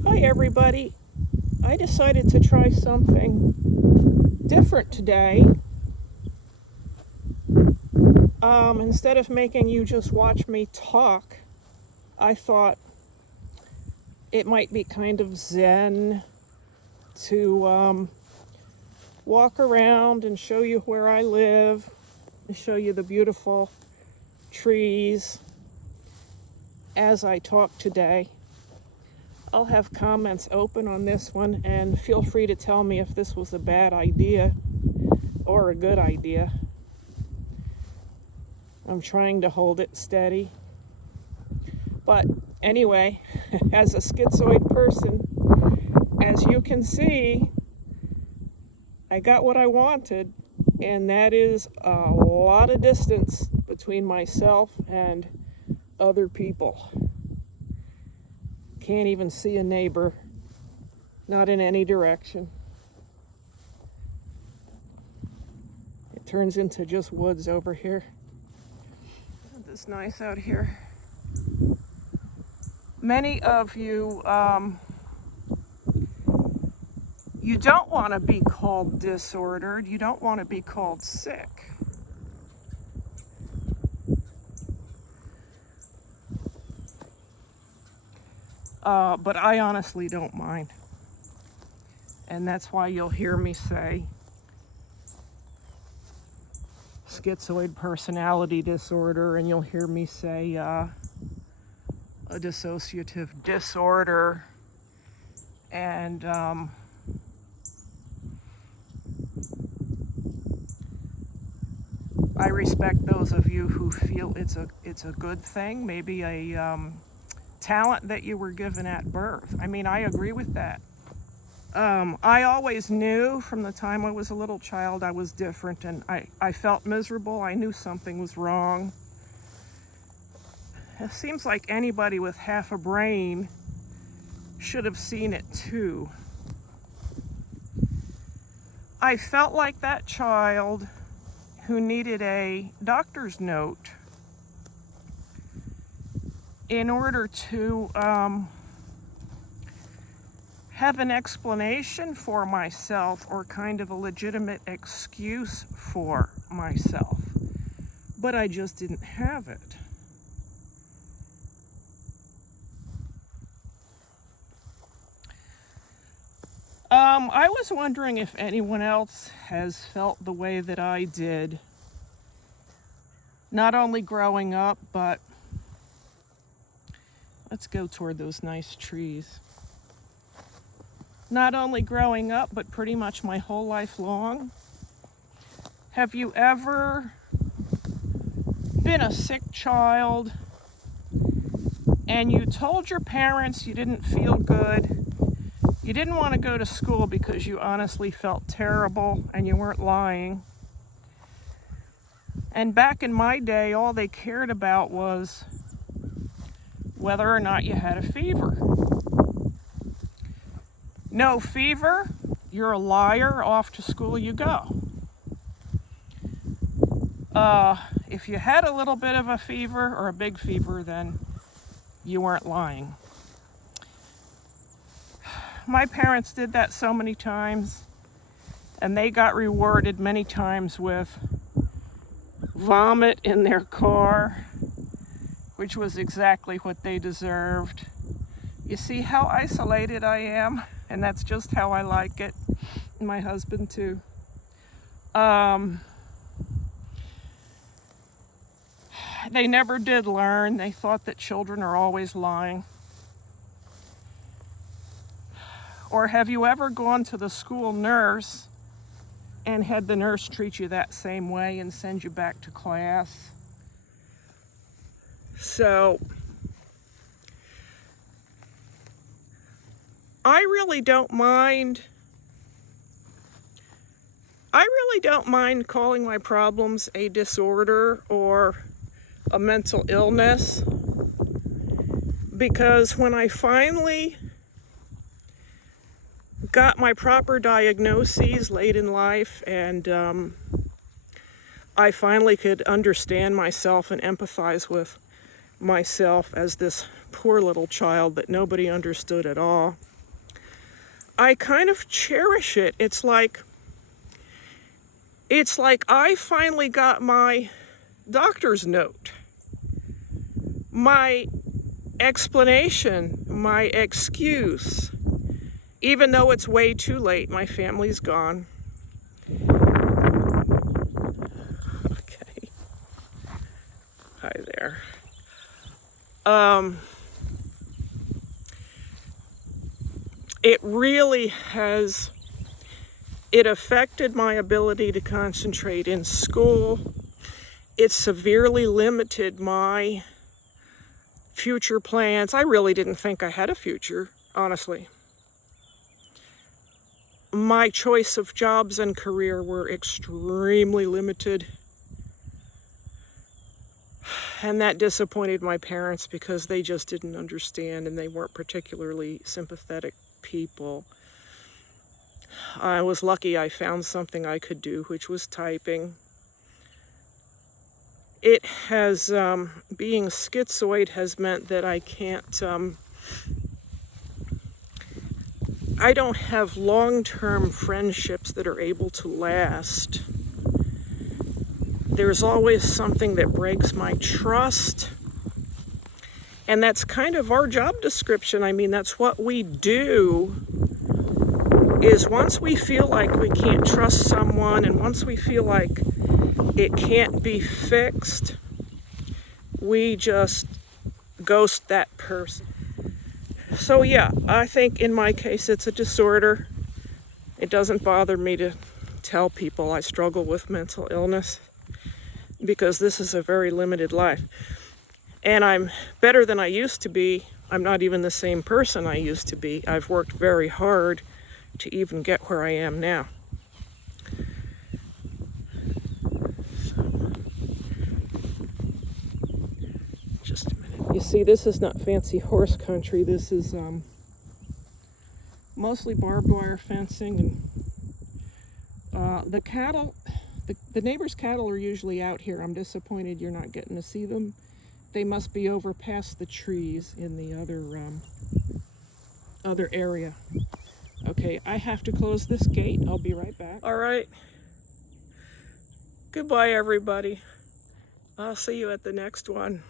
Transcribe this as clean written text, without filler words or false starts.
Hi everybody. I decided to try something different today. Instead of making you just watch me talk, I thought it might be kind of zen to walk around and show you where I live, and show you the beautiful trees as I talk today. I'll have comments open on this one, and feel free to tell me if this was a bad idea or a good idea. I'm trying to hold it steady. But anyway, as a schizoid person, as you can see, I got what I wanted, and that is a lot of distance between myself and other people. Can't even see a neighbor, not in any direction. It turns into just woods over here. It's nice out here. Many of you, you don't want to be called disordered. You don't want to be called sick. But I honestly don't mind. And that's why you'll hear me say schizoid personality disorder, and you'll hear me say a dissociative disorder, and I respect those of you who feel it's a good thing, maybe a talent that you were given at birth. I mean, I agree with that. I always knew from the time I was a little child I was different, and I felt miserable. I knew something was wrong. It seems like anybody with half a brain should have seen it too. I felt like that child who needed a doctor's note in order to have an explanation for myself, or kind of a legitimate excuse for myself. But I just didn't have it. I was wondering if anyone else has felt the way that I did, not only growing up, but let's go toward those nice trees. Not only growing up, but pretty much my whole life long. Have you ever been a sick child and you told your parents you didn't feel good? You didn't want to go to school because you honestly felt terrible, and you weren't lying. And back in my day, all they cared about was whether or not you had a fever. No fever, you're a liar, off to school you go. If you had a little bit of a fever or a big fever, then you weren't lying. My parents did that so many times, and they got rewarded many times with vomit in their car, which was exactly what they deserved. You see how isolated I am? And that's just how I like it. And my husband too. They never did learn. They thought that children are always lying. Or have you ever gone to the school nurse and had the nurse treat you that same way and send you back to class? So I really don't mind calling my problems a disorder or a mental illness, because when I finally got my proper diagnoses late in life, and I finally could understand myself and empathize with myself as this poor little child that nobody understood at all. I kind of cherish it. It's like I finally got my doctor's note, my explanation, my excuse, even though it's way too late. My family's gone. Okay. Hi there. It really has, it affected my ability to concentrate in school. It severely limited my future plans. I really didn't think I had a future, honestly. My choice of jobs and career were extremely limited. And that disappointed my parents because they just didn't understand, and they weren't particularly sympathetic people. I was lucky I found something I could do, which was typing. It has, being schizoid has meant that I can't, I don't have long-term friendships that are able to last. There's always something that breaks my trust. And that's kind of our job description. I mean, that's what we do, is once we feel like we can't trust someone, and once we feel like it can't be fixed, we just ghost that person. So yeah, I think in my case it's a disorder. It doesn't bother me to tell people I struggle with mental illness, because this is a very limited life. And I'm better than I used to be. I'm not even the same person I used to be. I've worked very hard to even get where I am now. Just a minute. You see, this is not fancy horse country. This is mostly barbed wire fencing, and the cattle, the neighbors' cattle are usually out here. I'm disappointed you're not getting to see them. They must be over past the trees in the other area. Okay, I have to close this gate. I'll be right back. All right. Goodbye, everybody. I'll see you at the next one.